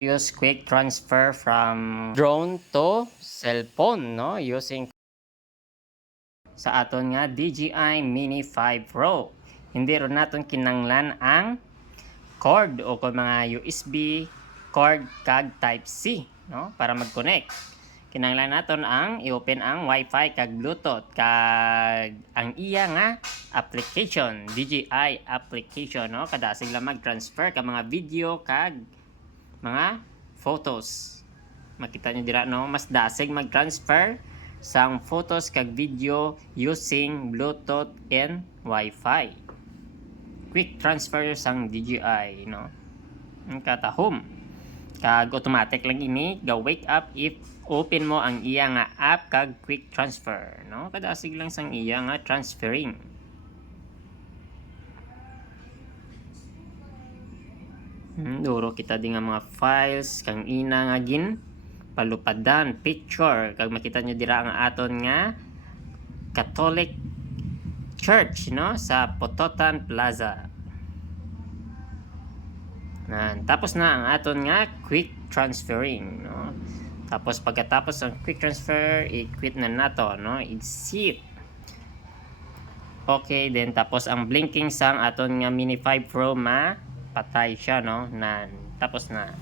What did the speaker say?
Use quick transfer from drone to cellphone, no, using sa aton nga DJI Mini 5 Pro. Hindi ron naton kinanglan ang cord o kung mga USB cord kag type C, no, para mag-connect. Kinanglan naton ang i-open ang Wi-Fi kag Bluetooth kag ang iya nga application, DJI application, no, kadasig lang mag-transfer ka mga video kag mga photos. Makita nyo dira, no, mas dasig mag-transfer sang photos kag video using Bluetooth and Wi-Fi. Quick transfer sang DJI, no, ang katahom kag automatic lang ini ga wake up if open mo ang iya nga app kag quick transfer, no, kadasig lang sang iya nga transferring. Duro kita din nga mga files kang ina nga gin palupadan picture kag makita nyo dira ang aton nga Catholic Church, no, sa Pototan Plaza. Tapos na ang aton nga quick transferring, no. Tapos pagkatapos ang quick transfer, i-quit na nato, no, i-sit. Okay, then tapos ang blinking sang aton nga Mini 5 Pro patay siya, no, tapos na.